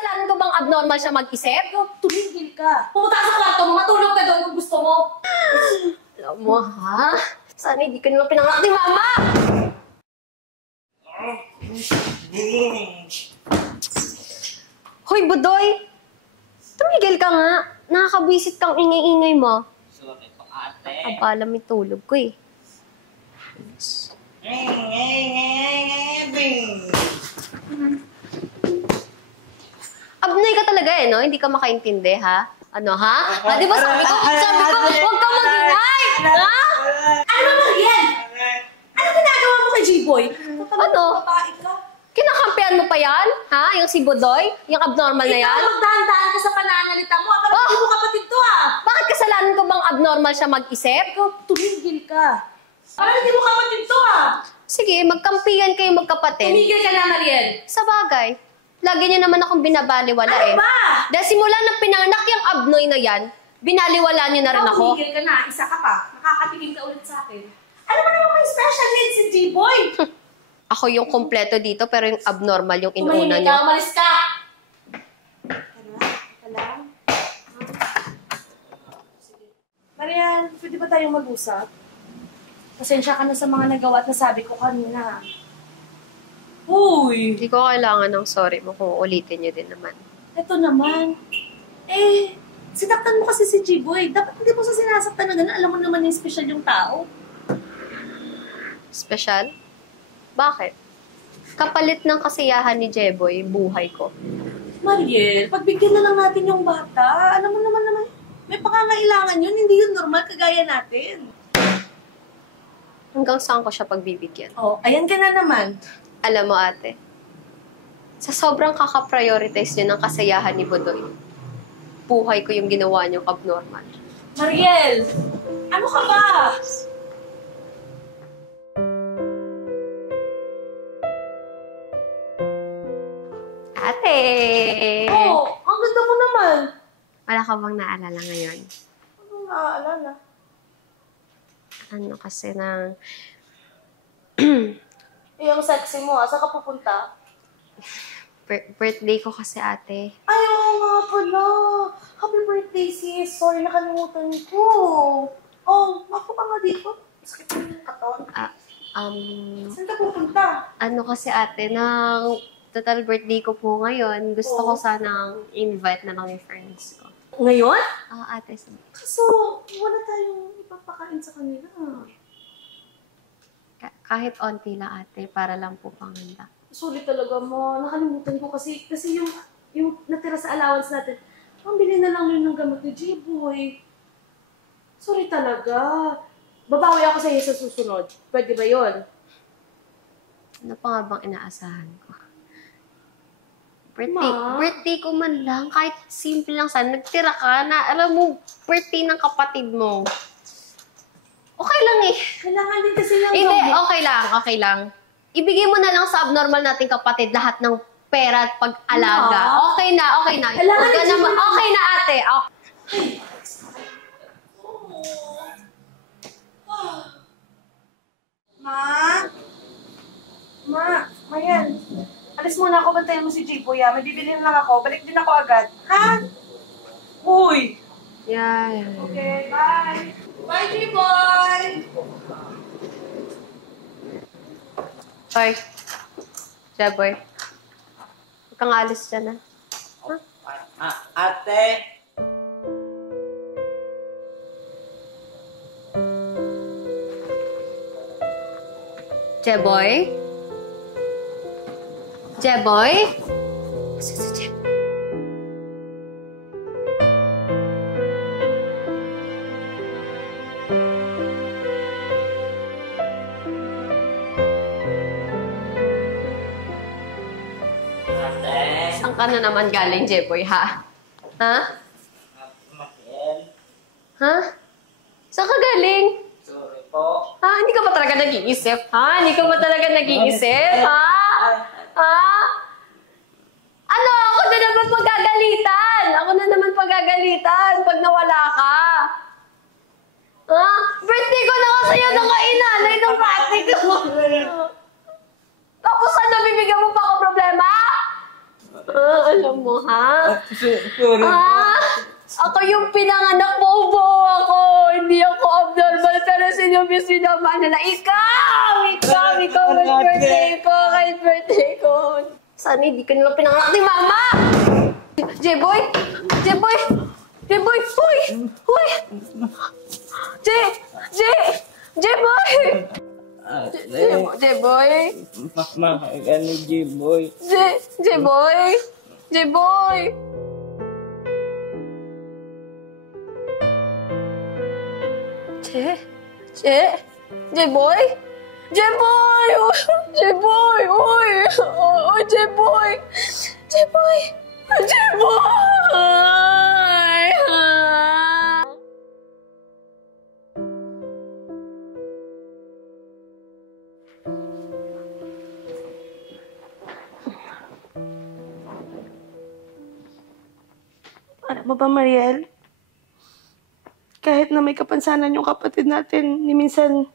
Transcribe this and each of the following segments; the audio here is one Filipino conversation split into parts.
kasalanan ko bang abnormal siya mag-isip? Tumigil ka. Pumunta ka sa kwarto mo, matulog ka doon kung gusto mo. Alam mo, ha? Sana hindi ka naman pinanganak ni Mama! Hoy, Budoy! Tumigil ka nga. Nakakabwisit kang ingay-ingay mo. Sorry po, ate. Abala may tulog ko eh. Abnoy ka talaga eh, no? Hindi ka makaintindi, ha? Ano, ha? Di ba sabi ko, huwag ka mag-ingay! Ha? Ano ba, Mariel? Ano ginagawa mo kay G-Boy? Ano? Babae ka. Kinakampihan mo pa yan? Ha? Yung si Budoy? Yung abnormal na yan? Ikaw, magdahan-dahan ka sa pananalita mo. Parang hindi mo kapatid to, ah. Bakit kasalanan ko bang abnormal siya mag-isip? Ikaw, tumigil ka. Parang hindi mo kapatid to, ah. Sige, magkampihan kayo magkapatid. Tumigil ka na, Mariel. Sa bagay, lagi niya naman akong binabaliwala Ano eh. ba? Dahil simula nang pinanganak yung abnoy na yan, binaliwala niyo na rin ako. Tumigil ka na. Isa ka pa. Nakakatingin ka ulit sa akin. Ano ba naman may special needs si G-Boy? Ako yung kompleto dito, pero yung abnormal yung inuuna Tumahimik niyo. ka, umalis ka. Alam? Sige. Marian, pwede ba tayong mag-usap? Pasensya ka na sa mga nagawa at nasabi ko kanina. Uy! Hindi ko kailangan ng sorry mo kung ulitin niyo din naman. Ito naman. Sinaktan mo kasi si G-Boy. Dapat hindi mo sa sinasaktan na gano'n. Alam mo naman yung special yung tao. Special? Bakit? Kapalit ng kasiyahan ni Jeboy, buhay ko. Mariel, pagbigyan na lang natin yung bata. Alam mo naman, may pangangailangan yun. Hindi yun normal kagaya natin. Hanggang saan ko siya pagbibigyan? Oh, ayan ka na naman. Alam mo ate, sa sobrang kaka-prioritize niyo ng kasiyahan ni Budoy, buhay ko yung ginawa niyo abnormal. Mariel, ano ka ba? Ate! Oh, ang ganda mo naman. Wala ka bang naalala ngayon? Anong naaalala? Ano kasi ng... Yung sexy mo, saan ka pupunta? birthday ko kasi ate. Ay, oo nga pala. Happy birthday, sis. Sorry, nakalimutan ko. Oh, ako ka nga dito. Sakit mo yung katawan. Saan ka pupunta? Ano kasi ate, ng total birthday ko po ngayon, gusto ko sanang invite na lang yung friends ko. Ngayon? Ate, Kaso, wala tayong ipapakain sa kanila. kahit onti lang ate, para lang po panganda. Sulit talaga mo. Nakalimutan ko kasi yung natira sa allowance natin, pambili na lang yun ng gamot ni G-Boy. Sorry talaga. Babawi ako sa iyo sa susunod. Pwede ba yun? Ano pa nga bang inaasahan ko? Birthday ko man lang, kahit simple lang sana, nagtira ka na, alam mo, birthday ng kapatid mo. Okay lang eh. Kailangan din kasi yung Hindi, okay lang. Ibigay mo na lang sa abnormal nating kapatid lahat ng pera at pag-alaga. No. Okay na. Kailangan Huwag ka din naman. Okay na ate. Mayan. Alis muna ako, bantayan mo si G-Boy, ah. May bibilin lang ako. Balik din ako agad. Ha? Uy! Yeah. Okay, bye! Bye, G-Boy! Hoy. Jeboy. Huwag kang alis dyan, Ate. Jeboy? Jeboy? Kasi si Jeboy. Saan ka na naman galing, Jeboy, ha? Ha? Ha? Saan ka galing? Sorry po. Ha? Hindi ka ba talaga nag-iisip? Ha? Hindi ka ba talaga nag-iisip? Ha? Ha? Ano? Ako na naman pagagalitan! Ako na naman pagagalitan pag nawala ka! Ha? Birthday ko na kasi yun ng kainanay ng pati ko! Tapos ano, bibigyan mo pa ako problema? Alam mo, ha? Sorry. Ako yung pinanganak mo, buo ako. Hindi ako abnormal, pero sinama na ikaw, kahit birthday ko, Sana hindi ka nalang pinanganak ni Mama! J-Boy! Huy! J-Boy! J-Boy! Mahal ka ni J-Boy. J-Boy! J-Boy! Alam mo ba, Mariel? Kahit na may kapansanan yung kapatid natin, ni minsan,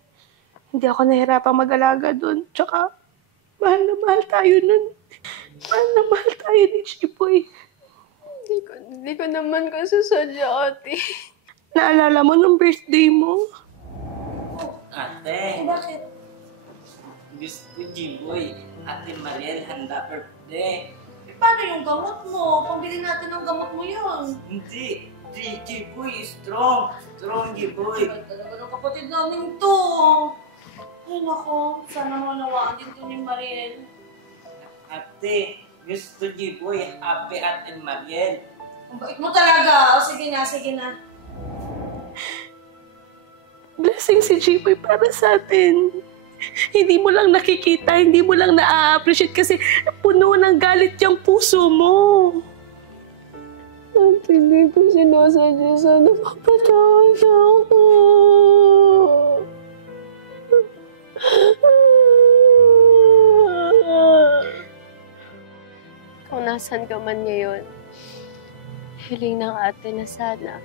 hindi ako nahirapang mag-alaga doon. Tsaka, mahal na mahal tayo nun. Mahal na mahal tayo ni Chipoy. Hindi ko naman kasi sadya, ate. Naalala mo nung birthday mo? Ate, Bakit? gusto J-Boy. Ate Mariel, handa birthday. Paano yung gamot mo? Pambili natin ng gamot mo yun. Hindi. J-Boy, strong. Strong J-Boy. Talaga ng kapatid namin to. Ay nako, sana manawaan din to ni Mariel. Ate, gusto J-Boy. Happy Ate Mariel. Ang bait mo talaga. O sige na. Blessing si Chipoy para sa atin. Hindi mo lang nakikita, hindi mo lang na-appreciate kasi puno ng galit yung puso mo. At hindi ko sinasadya. Sana papatawad ako. Kung nasan ka man ngayon, hiling ng ate na sana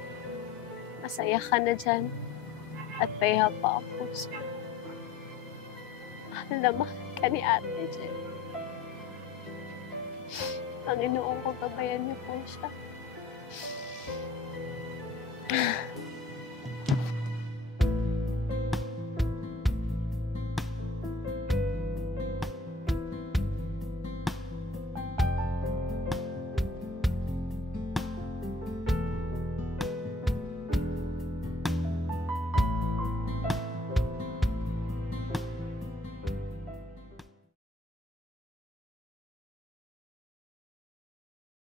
masaya ka na dyan at payapa ang puso. Mahal na mahal ka ni ate dyan. Panginoon ko, gabayan niyo po siya.